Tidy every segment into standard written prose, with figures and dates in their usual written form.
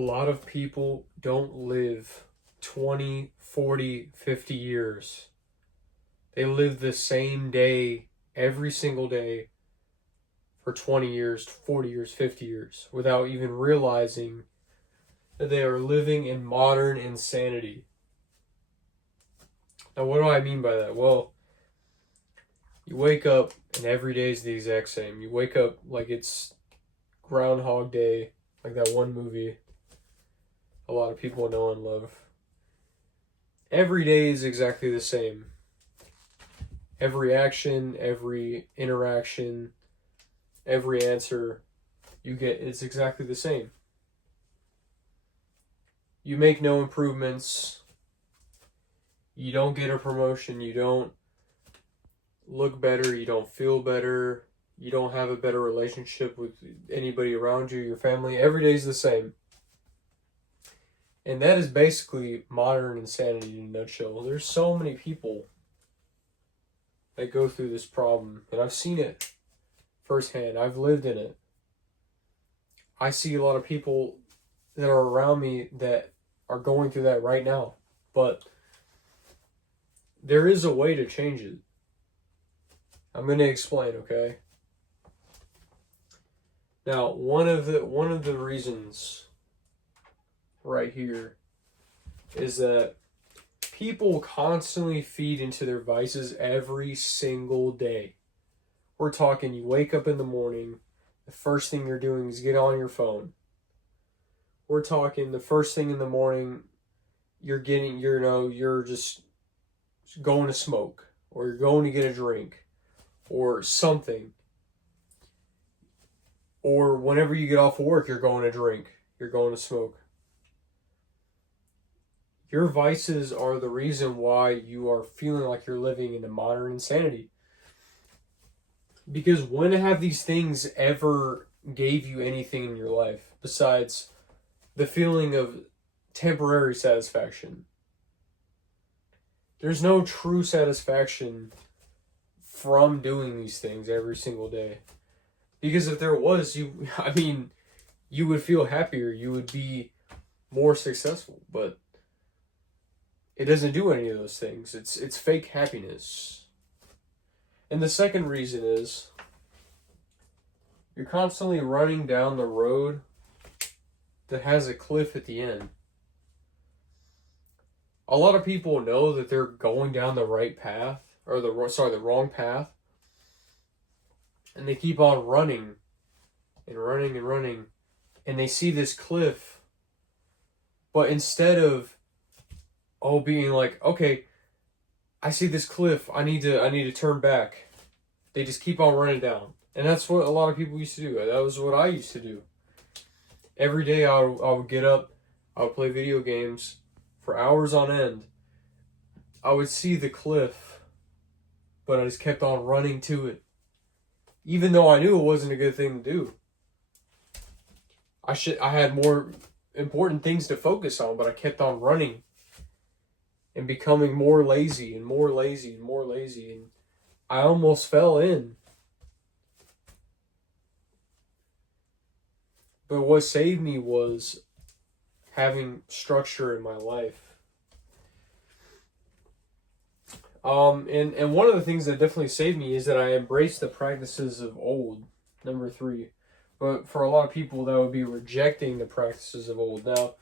A lot of people don't live 20, 40, 50 years. They live the same day every single day for 20 years, 40 years, 50 years without even realizing that they are living in modern insanity. Now, what do I mean by that? Well, you wake up and every day is the exact same. You wake up like it's Groundhog Day, like that one movie a lot of people know and love. Every day is exactly the same. Every action, every interaction, every answer you get is exactly the same. You make no improvements. You don't get a promotion. You don't look better. You don't feel better. You don't have a better relationship with anybody around you, your family. Every day is the same. And that is basically modern insanity in a nutshell. There's so many people that go through this problem, and I've seen it firsthand. I've lived in it. I see a lot of people that are around me that are going through that right now, but there is a way to change it. I'm going to explain, okay? Now, one of the reasons right here is that people constantly feed into their vices every single day. We're talking, you wake up in the morning, the first thing you're doing is get on your phone. We're talking, the first thing in the morning, you're just going to smoke, or you're going to get a drink, or something. Or whenever you get off of work, you're going to drink, you're going to smoke. Your vices are the reason why you are feeling like you're living in a modern insanity. Because when have these things ever gave you anything in your life besides the feeling of temporary satisfaction? There's no true satisfaction from doing these things every single day. Because if there was, you would feel happier, you would be more successful, but it doesn't do any of those things. It's fake happiness. And the second reason is you're constantly running down the road that has a cliff at the end. A lot of people know that they're going down the right path, or the wrong path, and they keep on running and running and running, and they see this cliff, but instead of being like, okay, I see this cliff, I need to turn back, they just keep on running down. And that's what a lot of people used to do. That was what I used to do. Every day I would get up, I would play video games for hours on end. I would see the cliff, but I just kept on running to it, even though I knew it wasn't a good thing to do. I had more important things to focus on, but I kept on running and becoming more lazy and more lazy and more lazy, and I almost fell in. But what saved me was having structure in my life. And one of the things that definitely saved me is that I embraced the practices of old, number 3. But for a lot of people, that would be rejecting the practices of old. Now,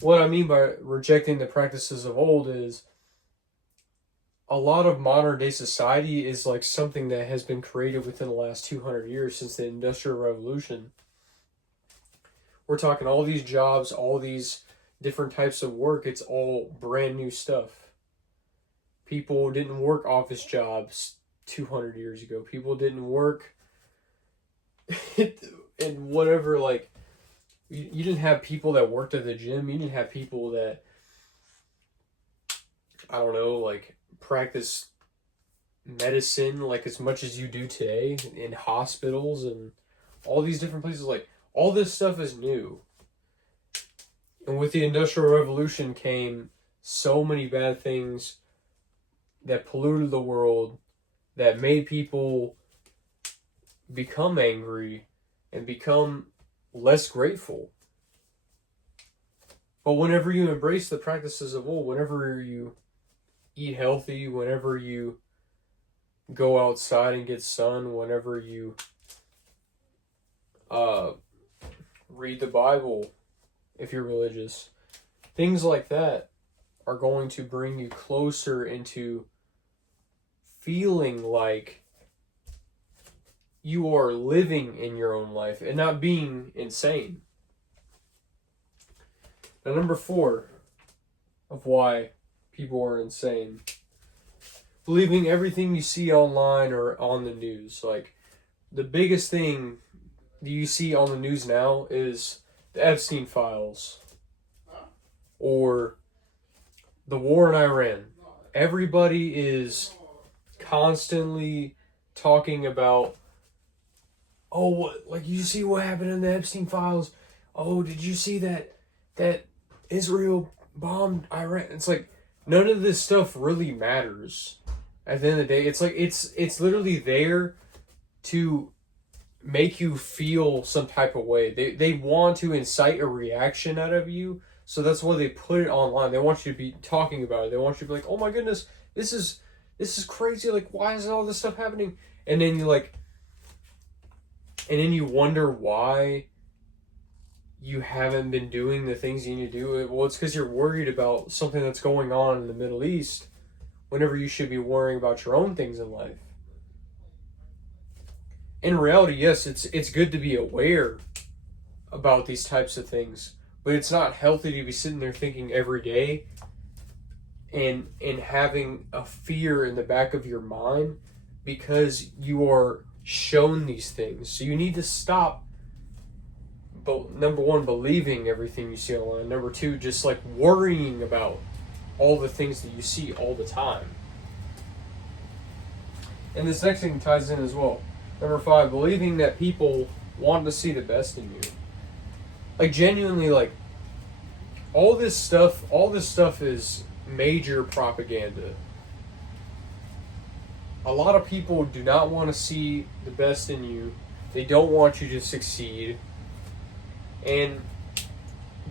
what I mean by rejecting the practices of old is a lot of modern day society is like something that has been created within the last 200 years since the Industrial Revolution. We're talking all these jobs, all these different types of work. It's all brand new stuff. People didn't work office jobs 200 years ago. People didn't work in whatever, like, you didn't have people that worked at the gym. You didn't have people that, I don't know, like, practice medicine like as much as you do today in hospitals and all these different places. Like, all this stuff is new. And with the Industrial Revolution came so many bad things that polluted the world, that made people become angry and become less grateful. But whenever you embrace the practices of old, whenever you eat healthy, whenever you go outside and get sun, whenever you read the Bible, if you're religious, things like that are going to bring you closer into feeling like you are living in your own life and not being insane. Now, number 4 of why people are insane: believing everything you see online or on the news. Like, the biggest thing that you see on the news now is the Epstein files or the war in Iran. Everybody is constantly talking about, oh, like, you see what happened in the Epstein files? Oh, did you see that Israel bombed Iran? It's like, none of this stuff really matters. At the end of the day, it's like it's literally there to make you feel some type of way. They want to incite a reaction out of you, so that's why they put it online. They want you to be talking about it. They want you to be like, oh my goodness, this is crazy. Like, why is all this stuff happening? And then you wonder why you haven't been doing the things you need to do. Well, it's because you're worried about something that's going on in the Middle East, whenever you should be worrying about your own things in life. In reality, yes, it's good to be aware about these types of things, but it's not healthy to be sitting there thinking every day and having a fear in the back of your mind because you are shown these things. So you need to stop, number 1, believing everything you see online. Number 2, just like worrying about all the things that you see all the time. And this next thing ties in as well. Number 5, believing that people want to see the best in you. Like, genuinely, like, all this stuff is major propaganda. A lot of people do not want to see the best in you. They don't want you to succeed. And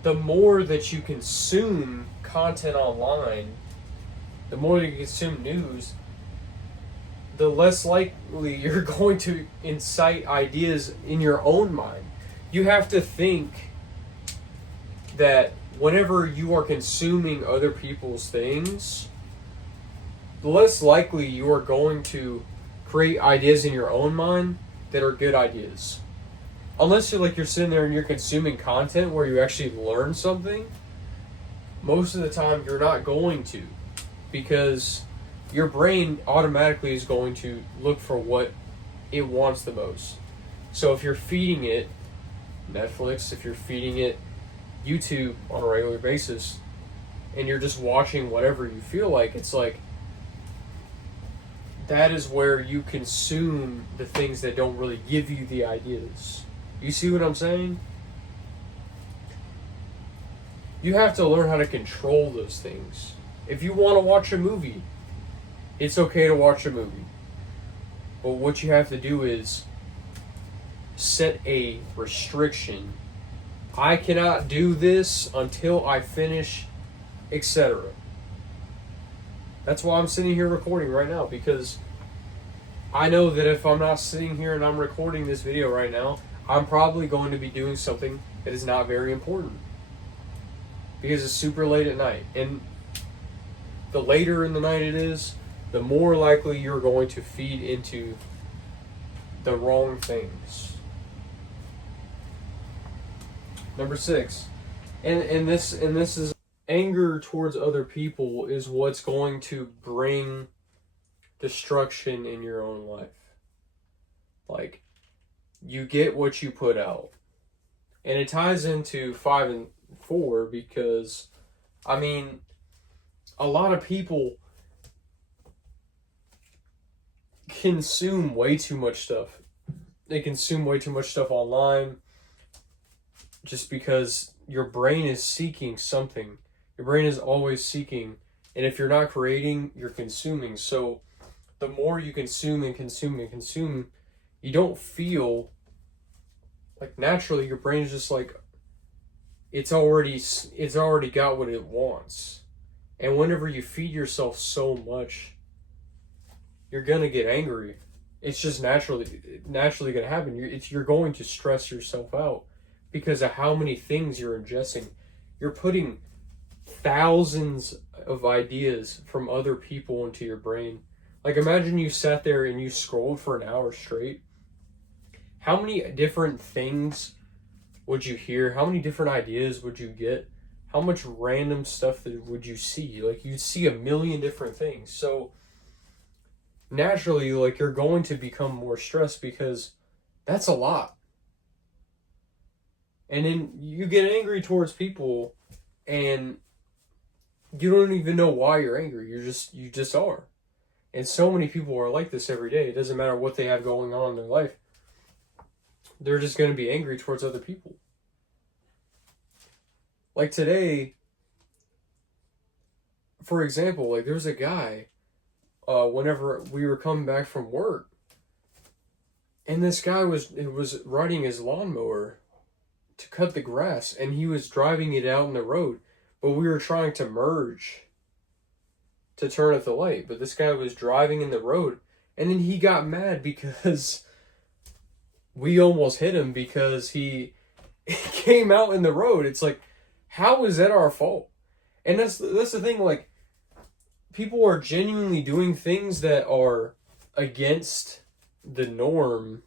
the more that you consume content online, the more you consume news, the less likely you're going to incite ideas in your own mind. You have to think that whenever you are consuming other people's things, the less likely you are going to create ideas in your own mind that are good ideas. Unless you're sitting there and you're consuming content where you actually learn something, most of the time you're not going to, because your brain automatically is going to look for what it wants the most. So if you're feeding it Netflix, if you're feeding it YouTube on a regular basis, and you're just watching whatever you feel like, it's like, that is where you consume the things that don't really give you the ideas. You see what I'm saying? You have to learn how to control those things. If you want to watch a movie, it's okay to watch a movie. But what you have to do is set a restriction. I cannot do this until I finish, etc. That's why I'm sitting here recording right now, because I know that if I'm not sitting here and I'm recording this video right now, I'm probably going to be doing something that is not very important, because it's super late at night. And the later in the night it is, the more likely you're going to feed into the wrong things. Number 6, and this is anger towards other people is what's going to bring destruction in your own life. Like, you get what you put out. And it ties into 5 and 4 because, I mean, a lot of people consume way too much stuff. They consume way too much stuff online just because your brain is seeking something. Your brain is always seeking. And if you're not creating, you're consuming. So the more you consume and consume and consume, you don't feel like, naturally your brain is just like, it's already got what it wants. And whenever you feed yourself so much, you're gonna get angry. It's just naturally gonna happen. You're going to stress yourself out because of how many things you're ingesting. You're putting thousands of ideas from other people into your brain. Like, imagine you sat there and you scrolled for an hour straight. How many different things would you hear? How many different ideas would you get? How much random stuff would you see? Like, you'd see a million different things. So naturally, like, you're going to become more stressed because that's a lot. And then you get angry towards people, and you don't even know why you're angry. You just are. And so many people are like this every day. It doesn't matter what they have going on in their life. They're just going to be angry towards other people. Like today, for example, like there's a guy, whenever we were coming back from work, and this guy was riding his lawnmower to cut the grass, and he was driving it out in the road, but we were trying to merge to turn at the light, but this guy was driving in the road, and then he got mad because we almost hit him because he came out in the road. It's like, how is that our fault? And that's the thing, like, people are genuinely doing things that are against the norm,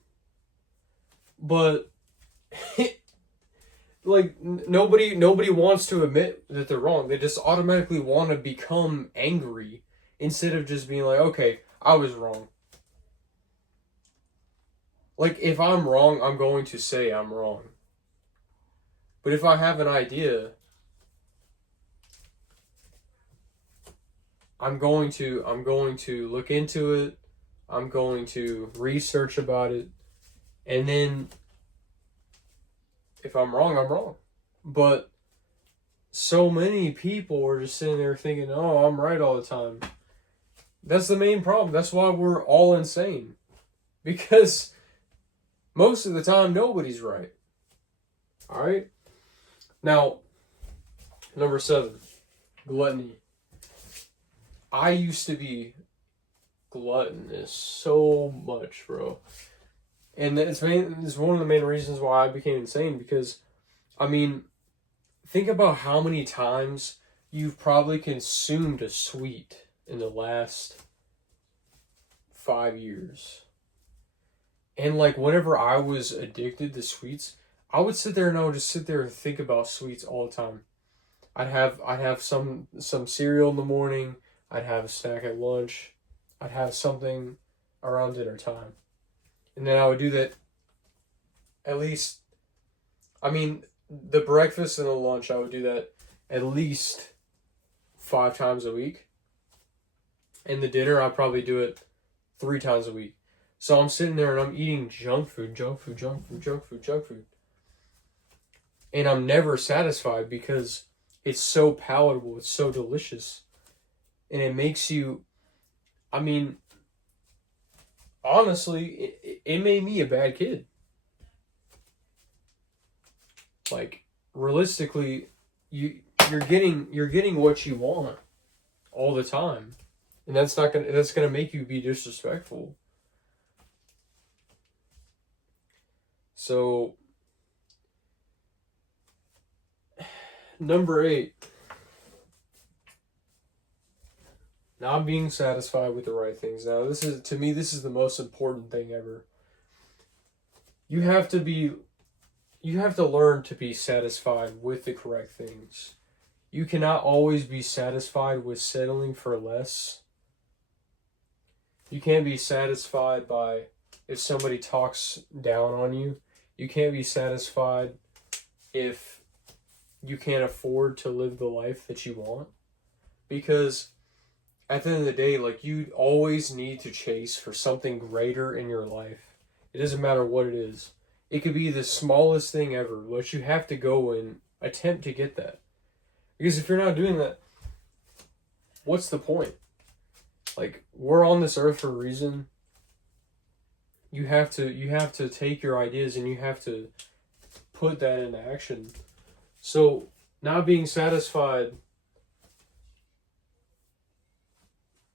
but like nobody wants to admit that they're wrong. They just automatically want to become angry instead of just being like, okay, I was wrong. Like, if I'm wrong, I'm going to say I'm wrong. But if I have an idea, I'm going to look into it. I'm going to research about it. And then if I'm wrong, I'm wrong. But so many people are just sitting there thinking, oh, I'm right all the time. That's the main problem. That's why we're all insane. Because most of the time, nobody's right. Alright? Now, number 7, gluttony. I used to be gluttonous so much, bro. And it's one of the main reasons why I became insane, because, I mean, think about how many times you've probably consumed a sweet in the last 5 years. And, like, whenever I was addicted to sweets, I would sit there and I would just sit there and think about sweets all the time. I'd have some cereal in the morning. I'd have a snack at lunch. I'd have something around dinner time. And then I would do that at least, I mean, the breakfast and the lunch, I would do that at least 5 times a week. And the dinner, I'd probably do it 3 times a week. So I'm sitting there and I'm eating junk food. And I'm never satisfied because it's so palatable, it's so delicious. And it makes you, I mean, honestly, it made me a bad kid. Like, realistically, you're getting what you want all the time. And that's gonna make you be disrespectful. So, number 8, not being satisfied with the right things. Now, this is the most important thing ever. You have to learn to be satisfied with the correct things. You cannot always be satisfied with settling for less. You can't be satisfied by if somebody talks down on you. You can't be satisfied if you can't afford to live the life that you want. Because at the end of the day, like, you always need to chase for something greater in your life. It doesn't matter what it is. It could be the smallest thing ever, but you have to go and attempt to get that. Because if you're not doing that, what's the point? Like, we're on this earth for a reason. You have to take your ideas and you have to put that into action. So not being satisfied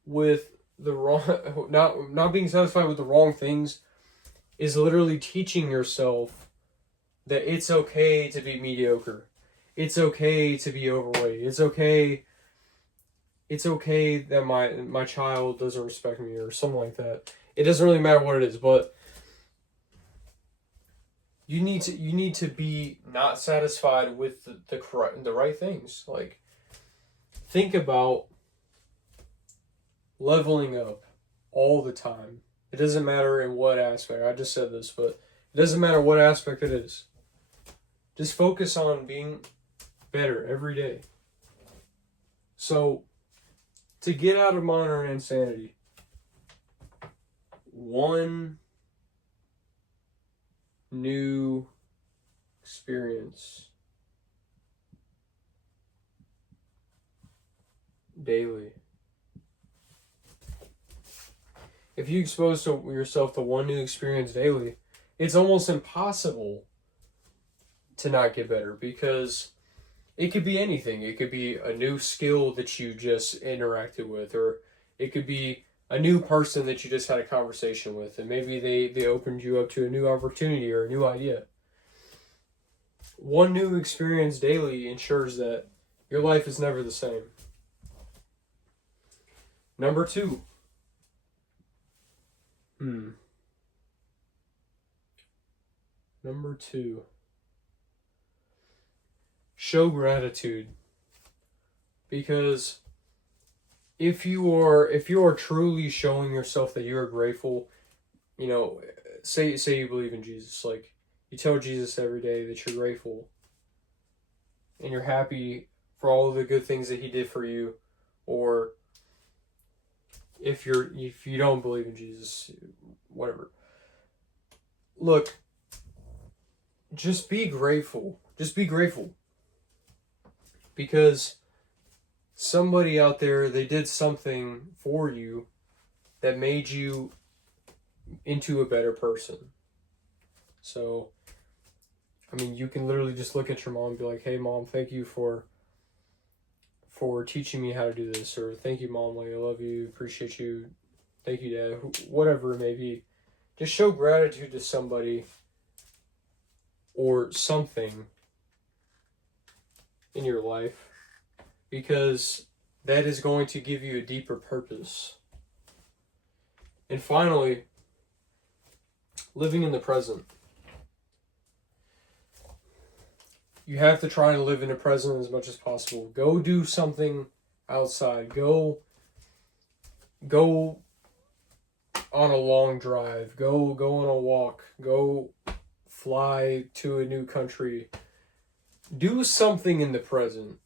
with the wrong, not being satisfied with the wrong things is literally teaching yourself that it's okay to be mediocre. It's okay to be overweight. It's okay. It's okay that my child doesn't respect me or something like that. It doesn't really matter what it is, but you need to be not satisfied with the right things. Like, think about leveling up all the time. It doesn't matter in what aspect. I just said this, but it doesn't matter what aspect it is. Just focus on being better every day. So, to get out of modern insanity, one new experience daily. If you expose yourself to one new experience daily, it's almost impossible to not get better, because it could be anything. It could be a new skill that you just interacted with, or it could be a new person that you just had a conversation with, and maybe they opened you up to a new opportunity or a new idea. One new experience daily ensures that your life is never the same. Number 2. Number 2. Show gratitude. Because if you are truly showing yourself that you are grateful, say you believe in Jesus, like, you tell Jesus every day that you're grateful and you're happy for all the good things that he did for you. Or if you don't believe in Jesus, whatever. Look, just be grateful. Just be grateful. Because somebody out there, they did something for you that made you into a better person. So, you can literally just look at your mom and be like, hey Mom, thank you for teaching me how to do this, or thank you Mom, like, I love you, appreciate you, thank you Dad, whatever it may be. Just show gratitude to somebody or something in your life, because that is going to give you a deeper purpose. And finally, living in the present. You have to try to live in the present as much as possible. Go do something outside. Go on a long drive. Go on a walk. Go fly to a new country. Do something in the present,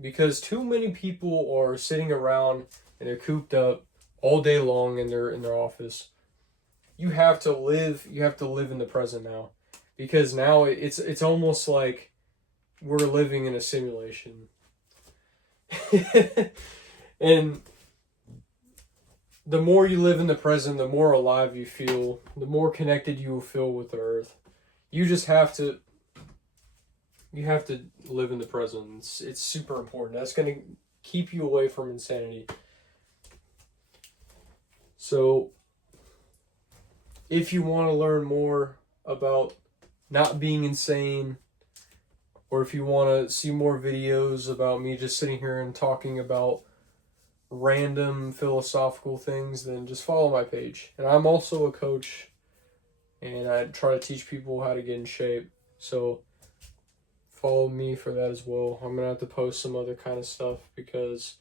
because too many people are sitting around and they're cooped up all day long in their office. You have to live in the present now, because now it's almost like we're living in a simulation. And the more you live in the present, the more alive you feel, the more connected you will feel with the earth. You just have to live in the present. It's super important. That's going to keep you away from insanity. So, if you want to learn more about not being insane, or if you want to see more videos about me just sitting here and talking about random philosophical things, then just follow my page. And I'm also a coach, and I try to teach people how to get in shape. So follow me for that as well. I'm going to have to post some other kind of stuff, because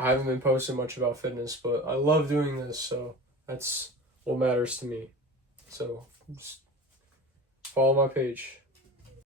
I haven't been posting much about fitness, but I love doing this, so that's what matters to me. So just follow my page.